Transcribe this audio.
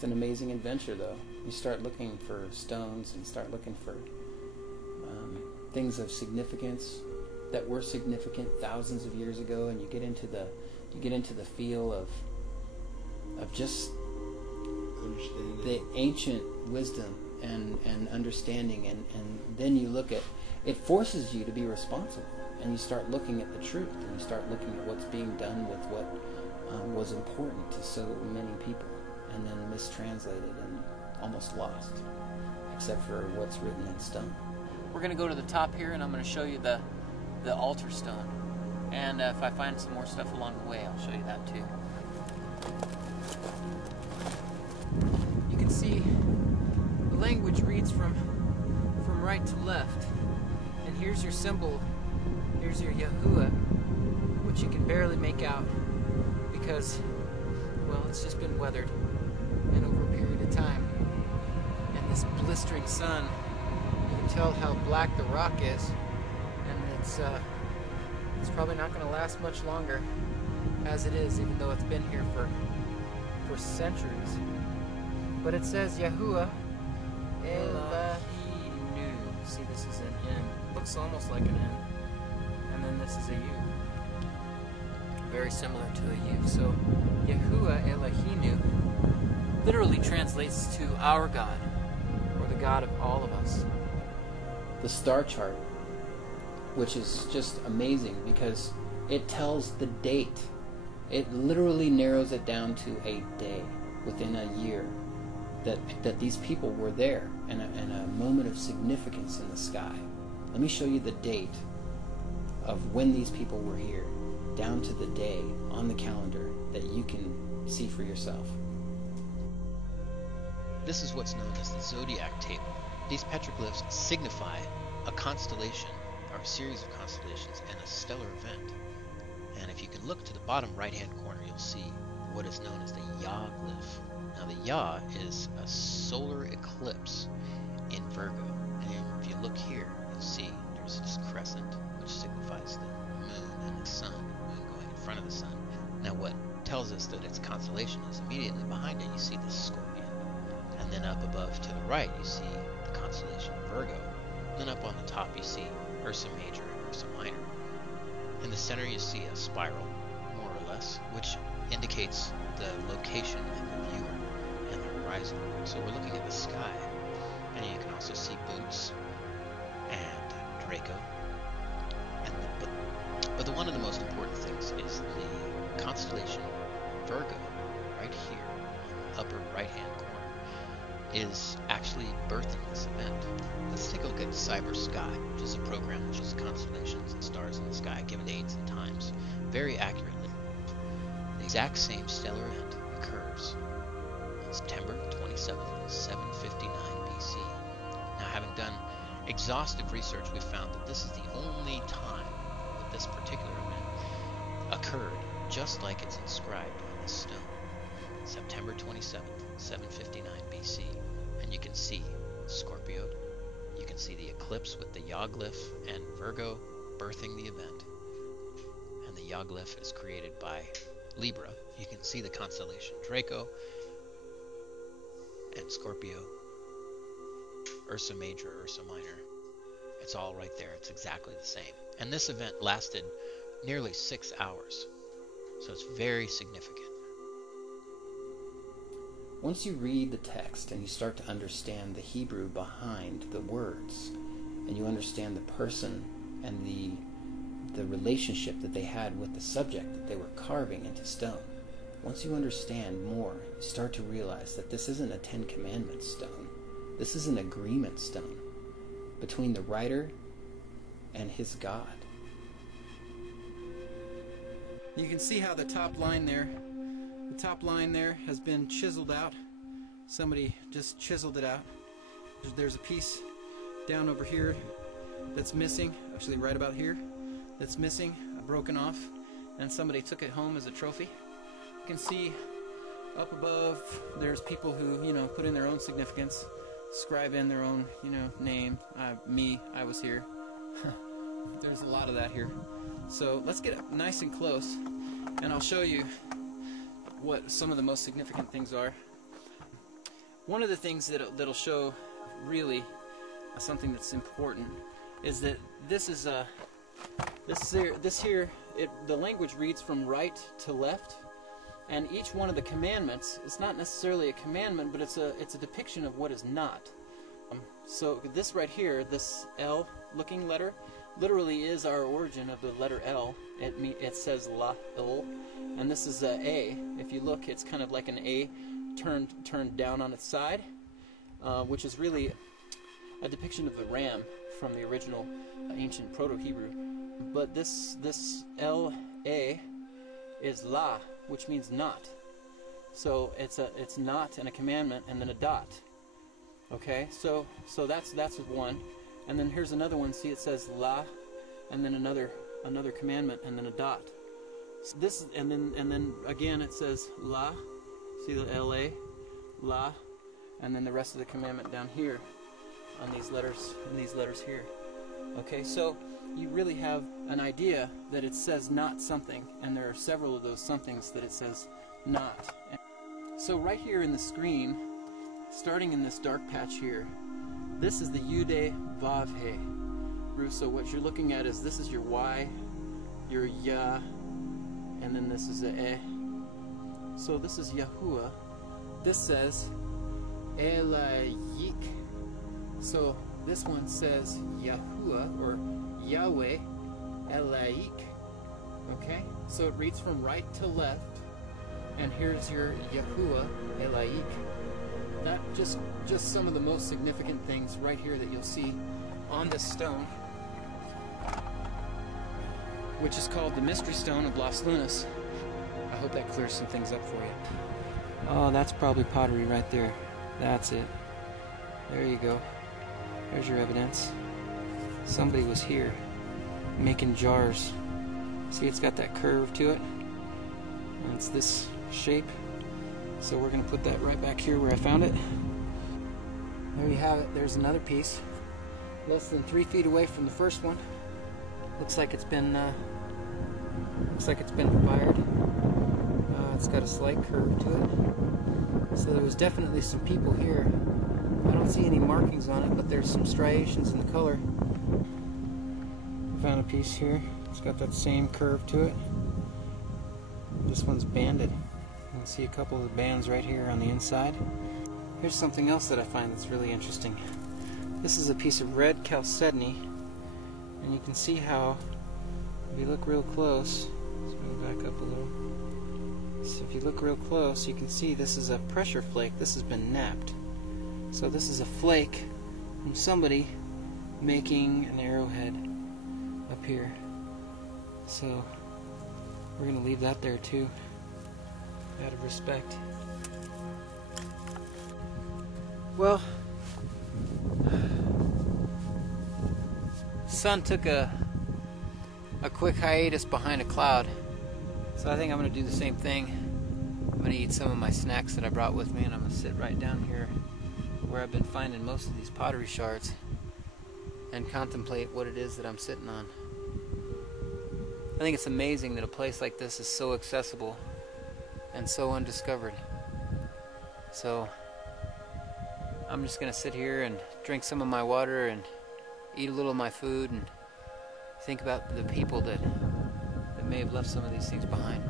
It's an amazing adventure, though. You start looking for stones and start looking for things of significance that were significant thousands of years ago, and you get into the feel of just the ancient wisdom and understanding, and then you look at it, forces you to be responsible, and you start looking at the truth, and you start looking at what's being done with what was important to so many people, and then mistranslated and almost lost, except for what's written in stone. We're going to go to the top here, and I'm going to show you the altar stone, and if I find some more stuff along the way, I'll show you that too. You can see the language reads from right to left, and here's your symbol. Here's your Yahuwah, which you can barely make out because, well, it's just been weathered and over a period of time. And this blistering sun, you can tell how black the rock is, and it's probably not going to last much longer as it is, even though it's been here for centuries. But it says Yahuwah Elohim. See, this is an N. Looks almost like an N. And then this is a U. Very similar to a U. So Yahuwah Elohim literally translates to our God, or the God of all of us. The star chart, which is just amazing because it tells the date. It literally narrows it down to a day within a year that these people were there, and a moment of significance in the sky. Let me show you the date of when these people were here, down to the day on the calendar that you can see for yourself. This is what's known as the zodiac table. These petroglyphs signify a constellation, or a series of constellations, and a stellar event. And if you can look to the bottom right-hand corner, you'll see what is known as the Yah glyph. Now the Yah is a solar eclipse in Virgo. And if you look here, you'll see there's this crescent, which signifies the moon and the sun, the moon going in front of the sun. Now what tells us that its constellation is immediately behind it, you see the scorpion. And then up above to the right, you see the constellation Virgo. And then up on the top, you see Ursa Major and Ursa Minor. In the center, you see a spiral, more or less, which indicates the location of the viewer and the horizon. So we're looking at the sky, and you can also see Boots and Draco. But one of the most important things is the constellation Virgo, right here on the upper right-hand corner, is actually birthing this event. Let's take a look at Cyber Sky, which is a program which is constellations and stars in the sky given dates and times very accurately. The exact same stellar event occurs on September 27th, 759 BC. Now, having done exhaustive research, we found that this is the only time that this particular event occurred just like it's inscribed on this stone. September 27th, 759 BC. And you can see Scorpio, you can see the eclipse with the Yah glyph and Virgo birthing the event. And the Yah glyph is created by Libra. You can see the constellation Draco and Scorpio, Ursa Major, Ursa Minor. It's all right there. It's exactly the same. And this event lasted nearly 6 hours. So it's very significant. Once you read the text and you start to understand the Hebrew behind the words, and you understand the person and the relationship that they had with the subject that they were carving into stone, once you understand more, you start to realize that this isn't a Ten Commandments stone. This is an agreement stone between the writer and his God. You can see how the top line there has been chiseled out. Somebody just chiseled it out. There's a piece down over here that's missing, actually right about here, that's missing, broken off, and somebody took it home as a trophy. You can see up above there's people who, put in their own significance, scribe in their own, name. I was here. There's a lot of that here. So let's get up nice and close, and I'll show you what some of the most significant things are. One of the things that'll show really something that's important is that the language reads from right to left, and each one of the commandments is not necessarily a commandment, but it's a depiction of what is not. So this right here, this L looking letter, literally is our origin of the letter L. It says la, L, and this is a A. If you look, it's kind of like an A turned down on its side, which is really a depiction of the ram from the original ancient Proto-Hebrew. But this L-A is la, which means not. So it's not and a commandment and then a dot. Okay, so that's one. And then here's another one. See, it says la, and then another commandment and then a dot. So this and then again it says la. See the L-A, la, and then the rest of the commandment down here on these letters here. Okay, so you really have an idea that it says not something, and there are several of those somethings that it says not. So right here in the screen, starting in this dark patch here, this is the Yude Vav He. So what you're looking at is this is your Y, your Ya, and then this is a E. So this is Yahuwah. This says Elayik. So this one says Yahuwah or Yahweh Elayik. Okay? So it reads from right to left. And here's your Yahuwah Elayik. That just some of the most significant things right here that you'll see on this stone, which is called the Mystery Stone of Las Lunas. I hope that clears some things up for you. Oh, that's probably pottery right there. That's it. There you go. There's your evidence. Somebody was here making jars. See, it's got that curve to it. And it's this shape. So we're going to put that right back here where I found it. There you have it. There's another piece. Less than 3 feet away from the first one. Looks like it's been fired. It's got a slight curve to it. So there was definitely some people here. I don't see any markings on it, but there's some striations in the color. I found a piece here. It's got that same curve to it. This one's banded. You can see a couple of the bands right here on the inside. Here's something else that I find that's really interesting. This is a piece of red chalcedony, and you can see how, if you look real close, let's move back up a little. So if you look real close, you can see this is a pressure flake. This has been knapped. So this is a flake from somebody making an arrowhead up here. So we're going to leave that there too, out of respect. Well, sun took a quick hiatus behind a cloud, so I think I'm going to do the same thing. I'm going to eat some of my snacks that I brought with me, and I'm going to sit right down here where I've been finding most of these pottery shards and contemplate what it is that I'm sitting on. I think it's amazing that a place like this is so accessible and so undiscovered. So I'm just going to sit here and drink some of my water and eat a little of my food and think about the people that may have left some of these things behind.